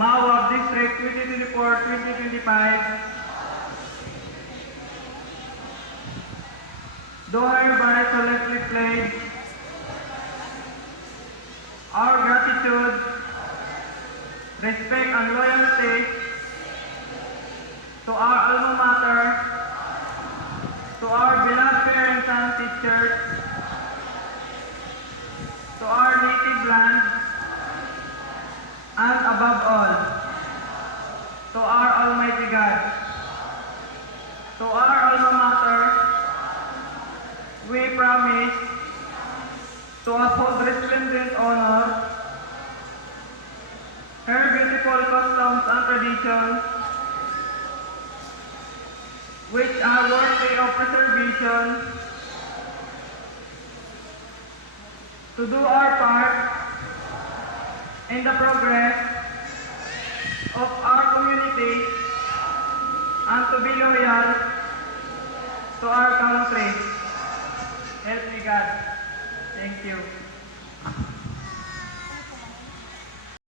Mawab District 2024-2025, do hereby solemnly pledge our gratitude, respect, and loyalty to our alma mater, to our beloved parents and teachers, to our native land, and above all, to our Almighty God. To our alma mater, we promise to uphold resplendent honor, her beautiful customs and traditions, which are worthy of preservation, to do our part in the progress of our community, and to be loyal to our country. Help me God. Thank you.